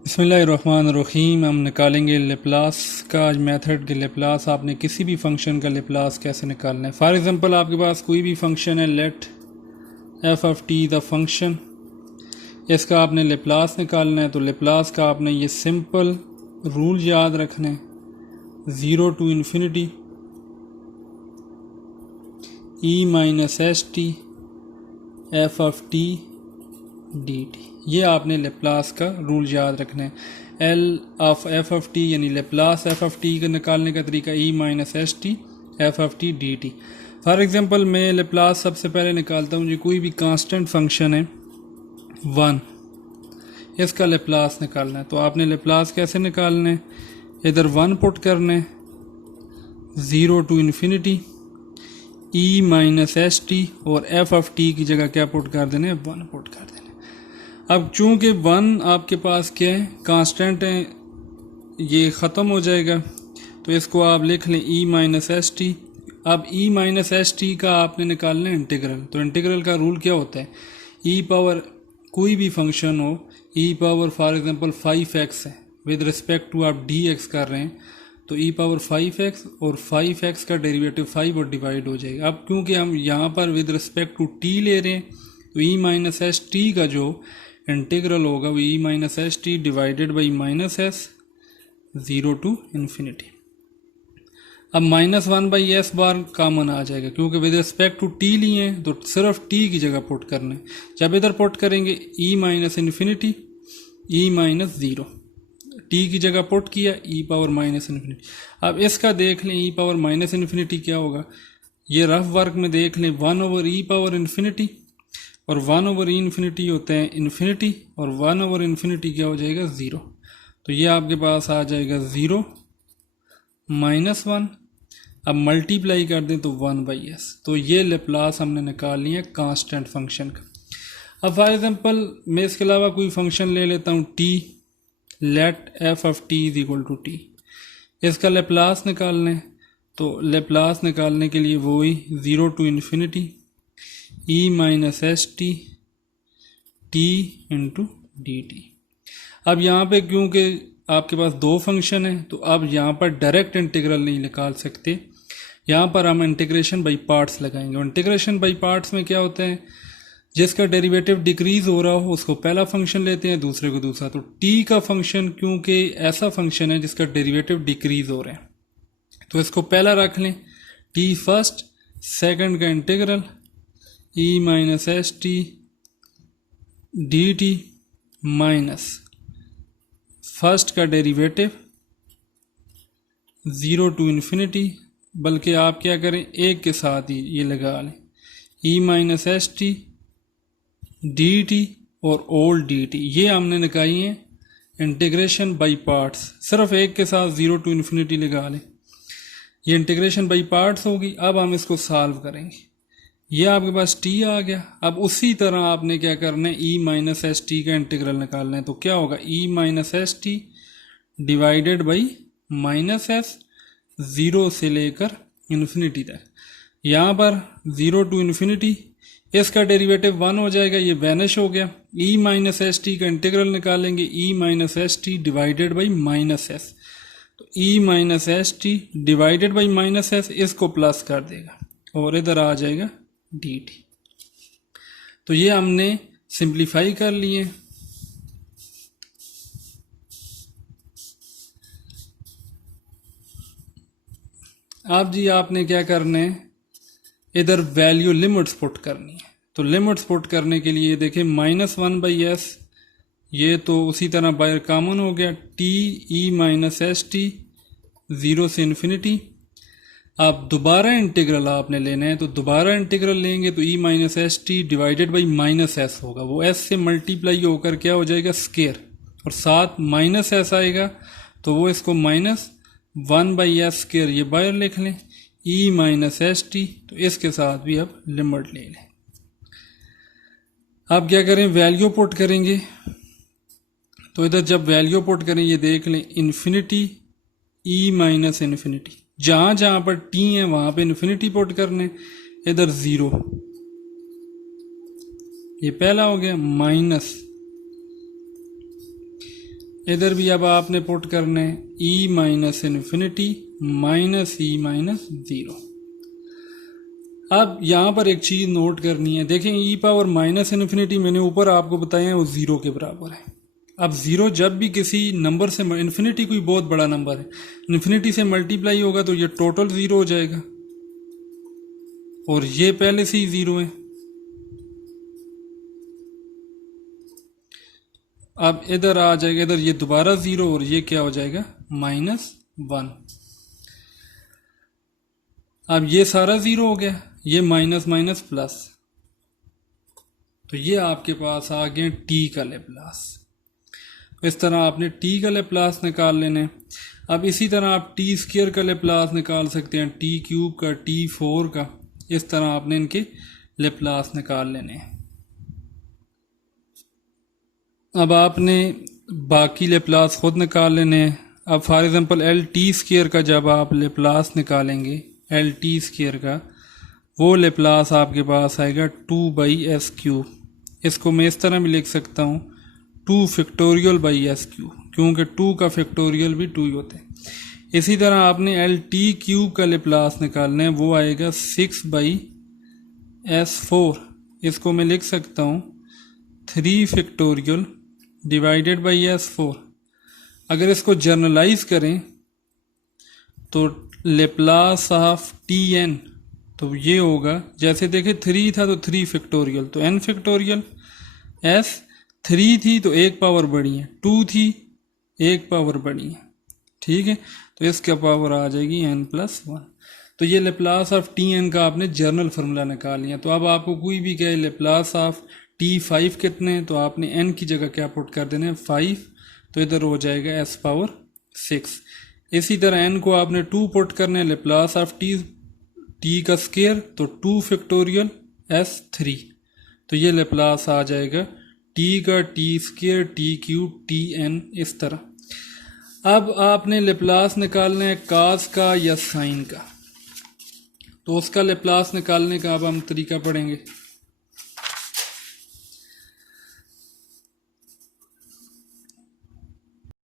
बिस्मिल्लाहिर्रहमानिर्रहीम। हम निकालेंगे लेप्लास का आज मेथड के लेप्लास आपने किसी भी फंक्शन का लेप्लास कैसे निकालना है। फॉर एग्जांपल आपके पास कोई भी फंक्शन है, let F of T the function, इसका आपने लेप्लास निकालना है। तो लेप्लास का आपने ये सिंपल रूल याद रखना है, 0 to infinity E minus S t f of t d t. ये आपने लेप्लास का रूल याद रखना है। L of F of T यानी लेप्लास एफ ऑफ टी का निकालने का तरीका e minus S t f of t d t. For example मैं लेप्लास सबसे पहले निकालता हूँ, जो कोई भी कांस्टेंट फंक्शन है 1, इसका लेप्लास निकालना है। तो आपने लेप्लास कैसे निकालना है, इधर 1 पुट करना है, 0 to infinity E minus S T, और एफ ऑफ टी की जगह क्या पुट कर देना है, 1 पुट कर देना है। अब चूंकि 1 आपके पास क्या है, कांस्टेंट है, ये ख़त्म हो जाएगा, तो इसको आप लिख लें ई माइनस एस टी। अब ई माइनस एस टी का आपने निकालना है इंटीग्रल। तो इंटीग्रल का रूल क्या होता है, ई पावर कोई भी फंक्शन हो, ई पावर फॉर एग्जांपल 5x है, विद रिस्पेक्ट टू आप डी एक्स कर रहे हैं, तो ई पावर 5x और 5x का डेरिवेटिव 5 और डिवाइड हो जाएगा। अब क्योंकि हम यहाँ पर विद रिस्पेक्ट टू टी ले रहे हैं, तो ई माइनस एस टी का जो इंटीग्रल होगा वो e minus S t divided by minus s 0 to infinity. अब -1/s बार कॉमन आ जाएगा, क्योंकि विद रिस्पेक्ट टू टी लिए हैं तो सिर्फ टी की जगह पुट करना है। जब इधर पुट करेंगे E minus infinity E minus 0, T की जगह पुट किया ई पावर माइनस इन्फिनिटी। अब इसका देख लें ई पावर माइनस इन्फिनिटी क्या होगा, ये रफ वर्क में देख लें 1 ओवर ई पावर इन्फिनिटी, और 1 ओवर ई इन्फिनिटी होता है इन्फिनिटी, और 1 ओवर इन्फिनिटी क्या हो जाएगा 0। तो ये आपके पास आ जाएगा 0 -1। अब मल्टीप्लाई कर दें तो 1/s। तो ये लेप्लास हमने निकाल लिया कांस्टेंट फंक्शन का। अब फॉर एग्जांपल मैं इसके अलावा कोई फंक्शन ले लेता हूँ T, let F of T is equal to T, इसका लेप्लास निकालना है। तो लेप्लास निकालने के लिए वही 0 to infinity E minus S T T into D T. अब यहाँ पे क्योंकि आपके पास 2 फंक्शन है, तो अब यहाँ पर डायरेक्ट इंटीग्रल नहीं निकाल सकते, यहाँ पर हम इंटीग्रेशन बाई पार्ट्स लगाएंगे। और इंटीग्रेशन बाई पार्ट्स में क्या होता है, जिसका डेरिवेटिव डिक्रीज हो रहा हो उसको पहला फंक्शन लेते हैं, दूसरे को दूसरा। तो टी का फंक्शन क्योंकि ऐसा फंक्शन है जिसका डेरिवेटिव डिक्रीज हो रहे हैं, तो इसको पहला रख लें, टी फर्स्ट, सेकंड का integral e minus S t d t minus first का डेरिवेटिव 0 टू इन्फिनिटी, बल्कि आप क्या करें एक के साथ ही ये लगा लें, e minus S t d t और ओल्ड डी टी। ये हमने निकाली है इंटीग्रेशन बाई पार्ट्स, सिर्फ एक के साथ 0 टू इन्फिनिटी लगा लें, ये इंटीग्रेशन बाई पार्ट्स होगी। अब हम इसको सॉल्व करेंगे, ये आपके पास टी आ गया। अब उसी तरह आपने क्या करना है, ई माइनस एस टी का इंटीग्रल निकालना है। तो क्या होगा, e minus S t divided by minus s 0 से लेकर इन्फिनिटी तक। यहाँ पर 0 टू इन्फिनिटी, इसका डेरिवेटिव 1 हो जाएगा, ये वैनिश हो गया। ई माइनस एस टी का इंटीग्रल निकालेंगे, e minus S t divided by minus s. तो e minus S t divided by minus s, इसको प्लस कर देगा और इधर आ जाएगा डी टी। तो ये हमने सिंप्लीफाई कर लिए। अब जी आपने क्या करना है, इधर वैल्यू लिमिट्स पुट करनी है। तो लिमिट्स पुट करने के लिए देखें -1/s, ये तो उसी तरह बाहर कॉमन हो गया, T E minus S T 0 से इन्फिनिटी। आप दोबारा इंटीग्रल आपने लेना है, तो दोबारा इंटीग्रल लेंगे तो e minus S t divided by minus s होगा, वो एस से मल्टीप्लाई होकर क्या हो जाएगा स्केयर, और साथ माइनस एस आएगा, तो वो इसको -1/s स्केयर ये बाहर लिख लें, ई माइनस एस टी। तो इसके साथ भी अब लिमिट ले लें। अब क्या करें, वैल्यू पुट करेंगे। तो इधर जब वैल्यू पुट करें, ये देख लें इन्फिनिटी ई माइनस इन्फिनिटी, जहां जहां पर टी है वहां पे इन्फिनिटी पुट करने, इधर 0, ये पहला हो गया, माइनस इधर भी अब आपने पुट करने E minus infinity minus E minus 0। अब यहाँ पर एक चीज़ नोट करनी है, देखें ई पावर माइनस इन्फिनिटी मैंने ऊपर आपको बताया है वो 0 के बराबर है। अब 0 जब भी किसी नंबर से, इन्फिनिटी कोई बहुत बड़ा नंबर है, इन्फिनिटी से मल्टीप्लाई होगा तो ये टोटल 0 हो जाएगा, और ये पहले से ही 0 है। अब इधर आ जाएगा, इधर ये दोबारा 0 और ये क्या हो जाएगा -1। अब ये सारा 0 हो गया, ये माइनस माइनस प्लस, तो ये आपके पास आ गया t का लेप्लास। इस तरह आपने t का लेप्लास निकाल लेना है। अब इसी तरह आप t स्क्वायर का लेप्लास निकाल सकते हैं, t क्यूब का, t4 का, इस तरह आपने इनके लेप्लास निकाल लेने हैं। अब आपने बाकी लेप्लास खुद निकाल लेने हैं। अब for example L T square का जब आप लेप्लास निकालेंगे, एल टी स्क्वायर का, वो लेप्लास आपके पास आएगा 2/s³। इसको मैं इस तरह भी लिख सकता हूँ 2 फैक्टोरियल बाई s³, क्योंकि 2 का फैक्टोरियल भी 2 ही होते हैं। इसी तरह आपने एल टी क्यूब का लेप्लास निकालना है, वो आएगा 6/s4। इसको मैं लिख सकता हूँ 3 फैक्टोरियल डिवाइडेड बाई s4। अगर इसको जर्नलाइज करें तो लेप्लास ऑफ tn, तो ये होगा, जैसे देखें 3 था तो 3 फैक्टोरियल, तो n फैक्टोरियल, s 3 थी तो 1 पावर बढ़ी है, 2 थी 1 पावर बढ़ी है, ठीक है, तो इसका पावर आ जाएगी n+1। तो ये लेप्लास ऑफ tn का आपने जर्नल फार्मूला निकाल लिया। तो अब आपको कोई भी कहे लेप्लास ऑफ t5 कितने हैं, तो आपने n की जगह क्या पुट कर देना है 5, तो इधर हो जाएगा s⁻6। इसी तरह n को आपने 2 पुट करना है, लेप्लास ऑफ t का स्क्वायर, तो 2 फैक्टोरियल s3, तो ये लेप्लास आ जाएगा t का t square, t cube, tn, इस तरह। अब आपने लेप्लास निकालना है कास का या साइन का, तो उसका लेप्लास निकालने का अब हम तरीका पढ़ेंगे।